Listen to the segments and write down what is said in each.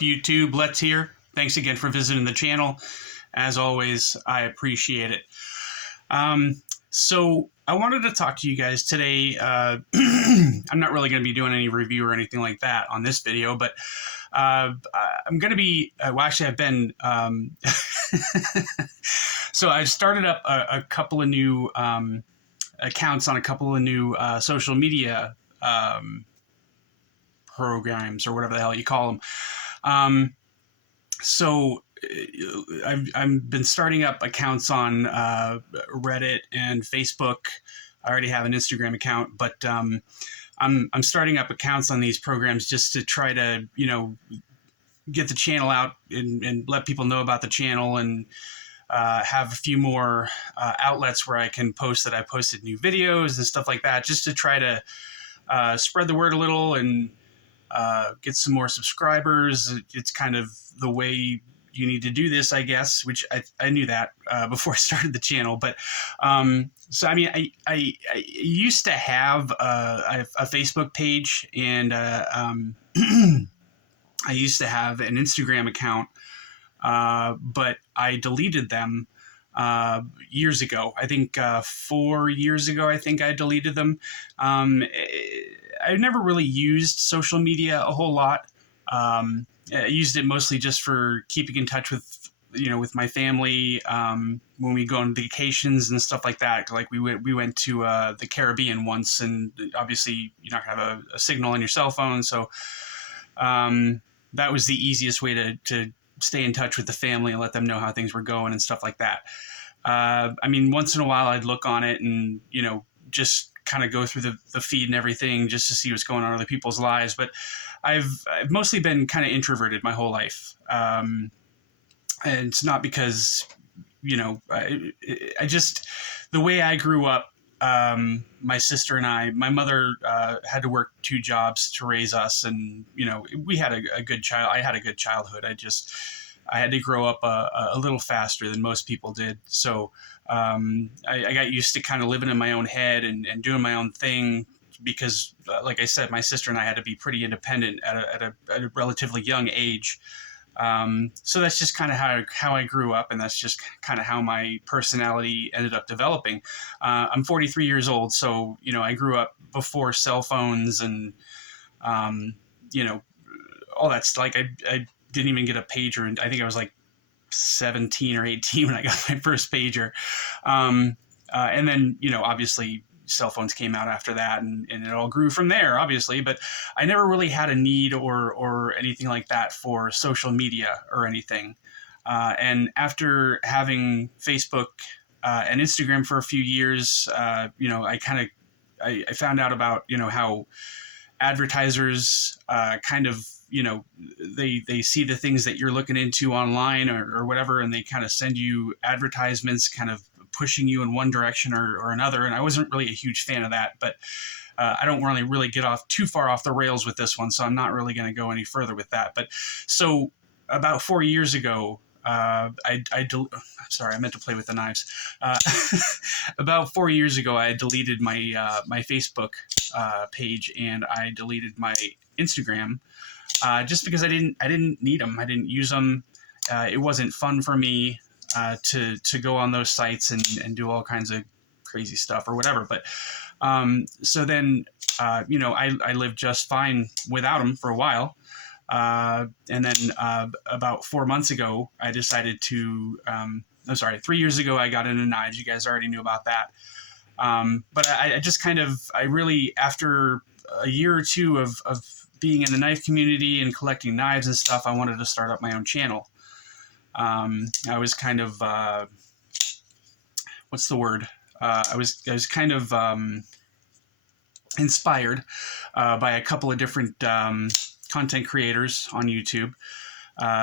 up, YouTube? Let's here. Thanks again for visiting the channel. As always, I appreciate it. So I wanted to talk to you guys today. I'm not really going to be doing any review or anything like that on this video, but I'm going to be, well, actually I've been, so I've started up a couple of new accounts on a couple of new social media programs, or whatever the hell you call them. So I've been starting up accounts on Reddit and Facebook. I already have an Instagram account, but I'm starting up accounts on these programs just to try to, get the channel out and let people know about the channel, and have a few more outlets where I can post that I posted new videos and stuff like that, just to try to spread the word a little and get some more subscribers. It's kind of the way you need to do this, I guess, which I knew that before I started the channel. But so, I mean, I used to have a Facebook page, and I used to have an Instagram account, but I deleted them years ago. I think 4 years ago, I think I deleted them. I've never really used social media a whole lot. I used it mostly just for keeping in touch with, with my family, when we go on vacations and stuff like that. Like we went to the Caribbean once, and obviously you're not gonna have a signal on your cell phone. So that was the easiest way to stay in touch with the family and let them know how things were going and stuff like that. I mean, once in a while I'd look on it and, just kind of go through the feed and everything just to see what's going on in other people's lives. But I've mostly been kind of introverted my whole life. And it's not because, I just, the way I grew up, my sister and my mother had to work 2 jobs to raise us. And, we had a good I had a good childhood. I had to grow up a little faster than most people did. So I got used to kind of living in my own head and doing my own thing, because, like I said, my sister and I had to be pretty independent at a relatively young age. So that's just kind of how I grew up, and that's just kind of how my personality ended up developing. I'm 43 years old, so, I grew up before cell phones and, all that stuff. Like I didn't even get a pager, and I think I was like 17 or 18 when I got my first pager. And then, obviously cell phones came out after that, and it all grew from there, obviously. But I never really had a need or anything like that for social media or anything. And after having Facebook and Instagram for a few years, I found out about, how advertisers kind of, they see the things that you're looking into online or whatever, and they kind of send you advertisements kind of pushing you in one direction or another. And I wasn't really a huge fan of that, but I don't really get off too far off the rails with this one, so I'm not really going to go any further with that. But so about 4 years ago, sorry, I meant to play with the knives. About 4 years ago, I deleted my my Facebook page, and I deleted my Instagram, just because I didn't need them. I didn't use them. It wasn't fun for me to go on those sites and do all kinds of crazy stuff or whatever. But so then, I lived just fine without them for a while. And then about 4 months ago, I decided to, 3 years ago, I got into knives. You guys already knew about that. But I just I really, after a year or two of being in the knife community and collecting knives and stuff, I wanted to start up my own channel. I was kind of, what's the word? I was kind of inspired by a couple of different content creators on YouTube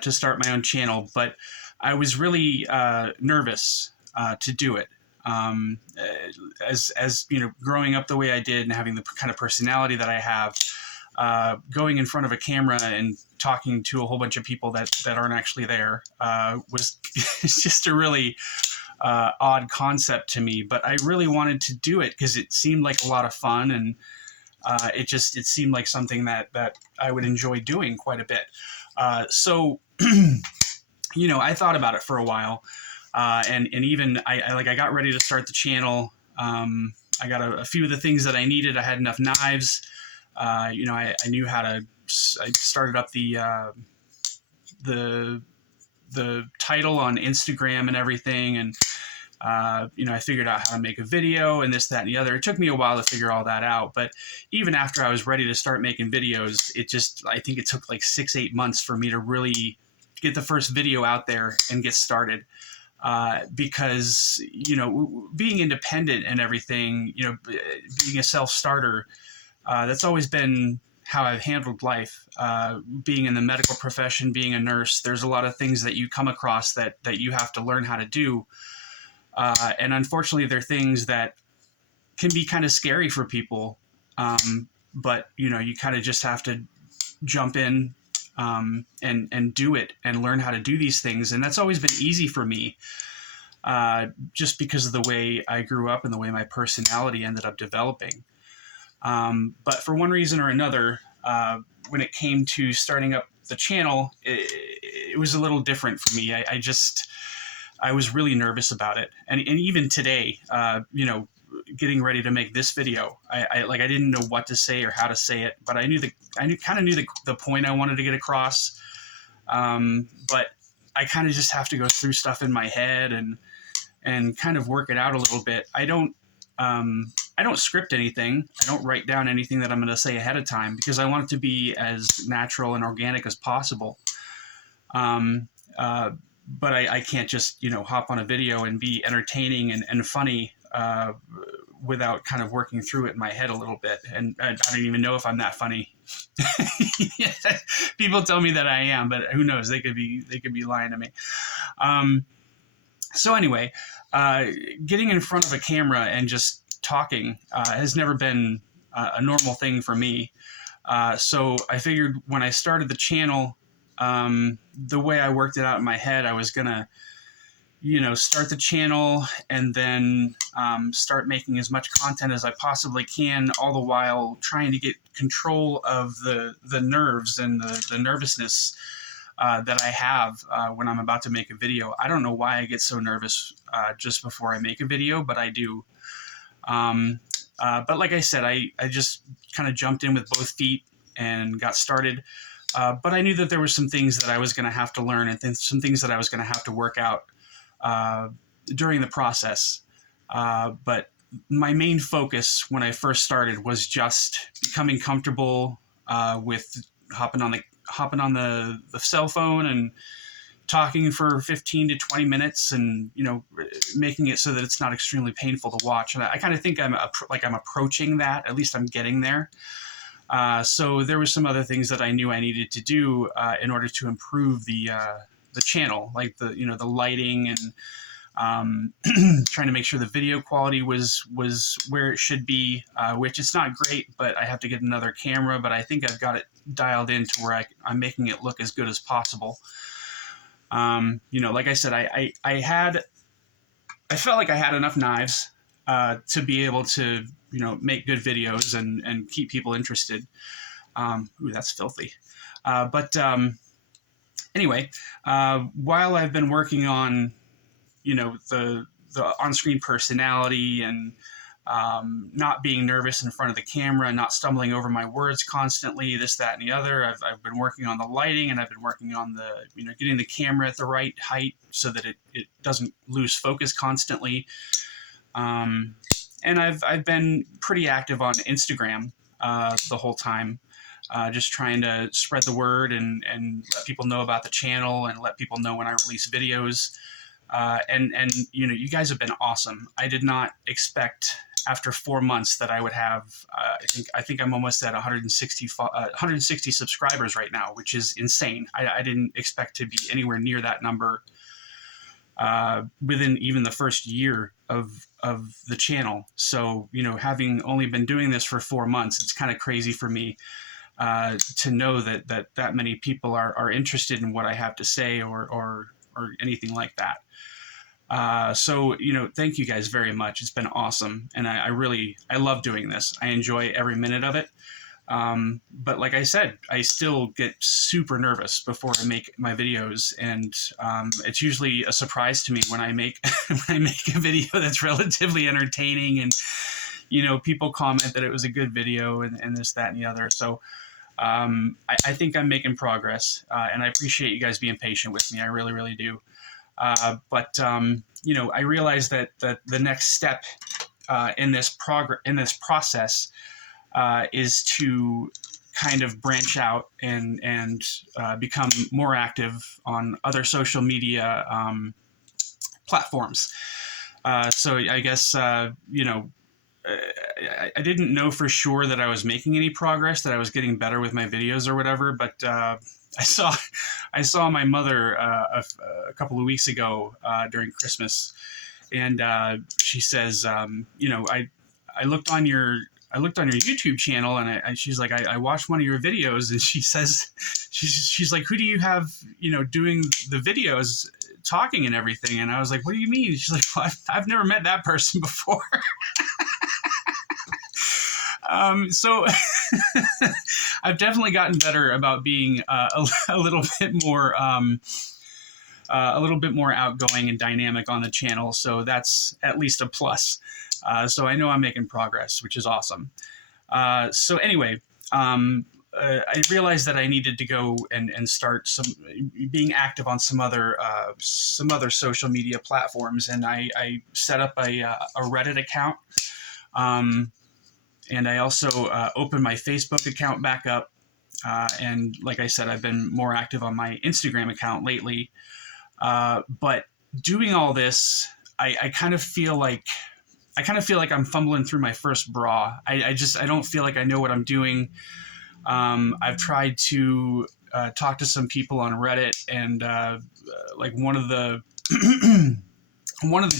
to start my own channel, but I was really nervous to do it. As growing up the way I did and having the kind of personality that I have, going in front of a camera and talking to a whole bunch of people that aren't actually there was just a really odd concept to me. But I really wanted to do it because it seemed like a lot of fun, and It seemed like something that I would enjoy doing quite a bit. So I thought about it for a while, and even I got ready to start the channel. I got a few of the things that I needed. I had enough knives. I knew how to. I started up the title on Instagram and everything, and I figured out how to make a video and this, that, and the other. It took me a while to figure all that out, but even after I was ready to start making videos, I think it took like 6-8 months for me to really get the first video out there and get started. Because, being independent and everything, being a self-starter, that's always been how I've handled life. Being in the medical profession, being a nurse, there's a lot of things that you come across that you have to learn how to do. And unfortunately, they're things that can be kind of scary for people. But, you kind of just have to jump in and do it and learn how to do these things. And that's always been easy for me, just because of the way I grew up and the way my personality ended up developing. But for one reason or another, when it came to starting up the channel, it was a little different for me. I was really nervous about it. And even today, getting ready to make this video, I didn't know what to say or how to say it, but I kind of knew the point I wanted to get across. But I kind of just have to go through stuff in my head and kind of work it out a little bit. I don't script anything. I don't write down anything that I'm going to say ahead of time, because I want it to be as natural and organic as possible. But I can't just, hop on a video and be entertaining and funny without kind of working through it in my head a little bit. And I don't even know if I'm that funny. People tell me that I am, but who knows? They could be lying to me. So anyway, getting in front of a camera and just talking has never been a normal thing for me. So I figured when I started the channel, the way I worked it out in my head, I was gonna, start the channel and then start making as much content as I possibly can, all the while trying to get control of the nerves and the nervousness that I have when I'm about to make a video. I don't know why I get so nervous just before I make a video, but I do. But like I said, I just kind of jumped in with both feet and got started. But I knew that there were some things that I was going to have to learn and some things that I was going to have to work out during the process. But my main focus when I first started was just becoming comfortable with hopping on the cell phone and talking for 15 to 20 minutes and, making it so that it's not extremely painful to watch. And I kind of think I'm approaching that. At least I'm getting there. So there were some other things that I knew I needed to do in order to improve the channel, like the lighting and trying to make sure the video quality was where it should be, which it's not great, but I have to get another camera, but I think I've got it dialed in to where I'm making it look as good as possible. Like I said, I felt like I had enough knives to be able to, make good videos and keep people interested. Ooh, that's filthy. But anyway, while I've been working on, the on-screen personality and not being nervous in front of the camera, not stumbling over my words constantly, this, that, and the other, I've been working on the lighting, and I've been working on getting the camera at the right height so that it doesn't lose focus constantly. And I've been pretty active on Instagram the whole time, just trying to spread the word and let people know about the channel and let people know when I release videos. And you guys have been awesome. I did not expect after 4 months that I would have, I think I'm almost at 160 subscribers right now, which is insane. I didn't expect to be anywhere near that number within even the first year of the channel. So, having only been doing this for 4 months, it's kind of crazy for me to know that many people are interested in what I have to say or anything like that. So, thank you guys very much. It's been awesome. And I love doing this. I enjoy every minute of it. But like I said, I still get super nervous before I make my videos, and it's usually a surprise to me when I make when I make a video that's relatively entertaining, and people comment that it was a good video, and this, that, and the other. So I think I'm making progress, and I appreciate you guys being patient with me. I really, really do. But I realize that the next step in this process is to kind of branch out and become more active on other social media platforms. So I guess I didn't know for sure that I was making any progress, that I was getting better with my videos or whatever, but I saw my mother a couple of weeks ago during Christmas, and she says, I looked on your YouTube channel, and she's like, I watched one of your videos, and she says, she's like, who do you have, doing the videos, talking and everything? And I was like, what do you mean? She's like, well, I've never met that person before. So I've definitely gotten better about being a little bit more outgoing and dynamic on the channel. So that's at least a plus. So I know I'm making progress, which is awesome. So anyway, I realized that I needed to go and start being active on some other social media platforms, and I set up a Reddit account. And I also opened my Facebook account back up. And like I said, I've been more active on my Instagram account lately. But doing all this, I kind of feel like I'm fumbling through my first bra. I don't feel like I know what I'm doing. I've tried to talk to some people on Reddit, and like one of the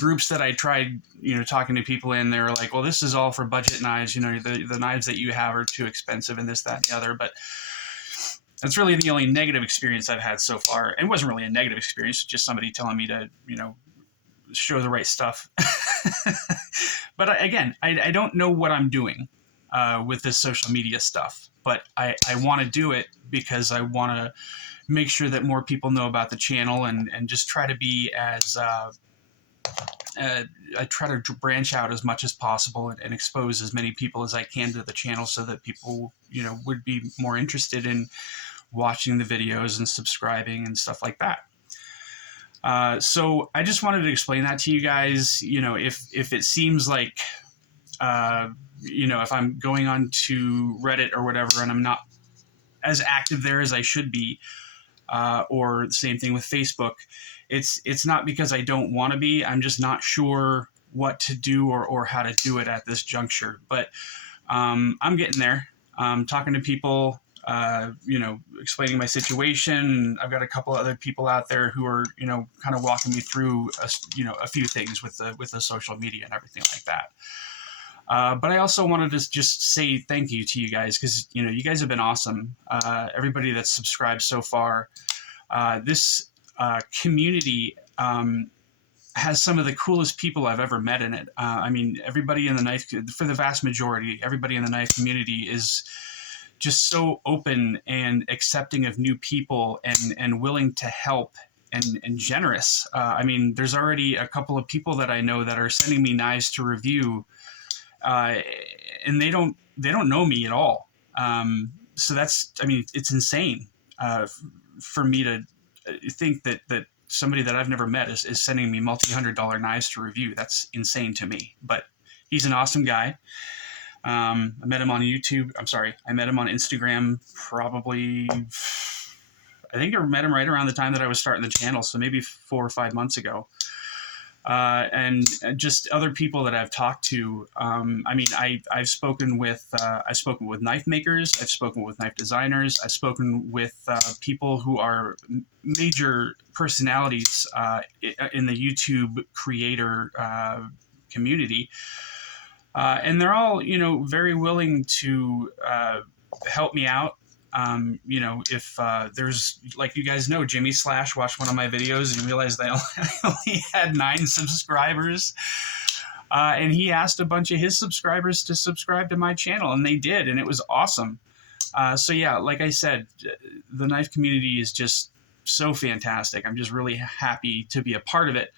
groups that I tried, talking to people in, they were like, well, this is all for budget knives. The knives that you have are too expensive, and this, that, and the other. But that's really the only negative experience I've had so far. It wasn't really a negative experience, just somebody telling me to, show the right stuff. But again, I don't know what I'm doing with this social media stuff, but I want to do it because I want to make sure that more people know about the channel, and just try to be as I try to branch out as much as possible, and expose as many people as I can to the channel, so that people, would be more interested in watching the videos and subscribing and stuff like that. So I just wanted to explain that to you guys. If it seems like, if I'm going on to Reddit or whatever, and I'm not as active there as I should be, or the same thing with Facebook, it's not because I don't want to be. I'm just not sure what to do or how to do it at this juncture. But I'm getting there. Talking to people, explaining my situation. I've got a couple other people out there who are, kind of walking me through, a few things with the social media and everything like that. But I also wanted to just say thank you to you guys, because, you guys have been awesome. Everybody that's subscribed so far. This community has some of the coolest people I've ever met in it. Everybody in the knife, for the vast majority, everybody in the knife community is just so open and accepting of new people, and willing to help, and generous. There's already a couple of people that I know that are sending me knives to review, and they don't know me at all. So that's, it's insane for me to think that somebody that I've never met is sending me multi-$100 knives to review. That's insane to me. But he's an awesome guy. I met him on YouTube. I met him on Instagram probably, I think I met him right around the time that I was starting the channel, so maybe 4 or 5 months ago. And just other people that I've talked to. I've spoken with knife makers. I've spoken with knife designers. I've spoken with people who are major personalities in the YouTube creator community. And they're all, very willing to help me out, You know, if there's, like you guys know, Jimmy Slash watched one of my videos and realized I only had 9 subscribers. And he asked a bunch of his subscribers to subscribe to my channel, and they did, and it was awesome. So yeah, like I said, the knife community is just so fantastic. I'm just really happy to be a part of it.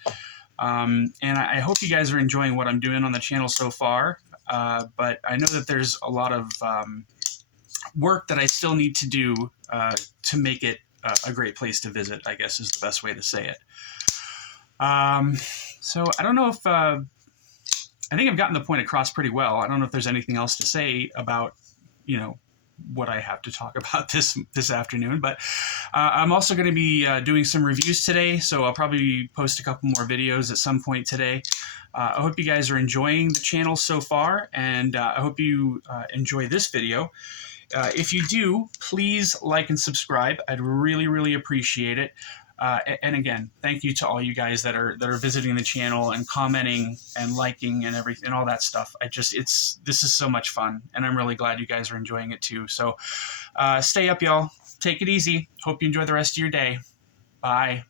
And I hope you guys are enjoying what I'm doing on the channel so far. But I know that there's a lot of work that I still need to do to make it a great place to visit, I guess is the best way to say it. So I don't know if, I think I've gotten the point across pretty well. I don't know if there's anything else to say about, you know, what I have to talk about this afternoon, but I'm also going to be doing some reviews today, so I'll probably post a couple more videos at some point today. I hope you guys are enjoying the channel so far, and I hope you enjoy this video. If you do, please like and subscribe. I'd really, really appreciate it. And again, thank you to all you guys that are visiting the channel and commenting and liking and everything and all that stuff. This is so much fun, and I'm really glad you guys are enjoying it too. So stay up, y'all. Take it easy. Hope you enjoy the rest of your day. Bye.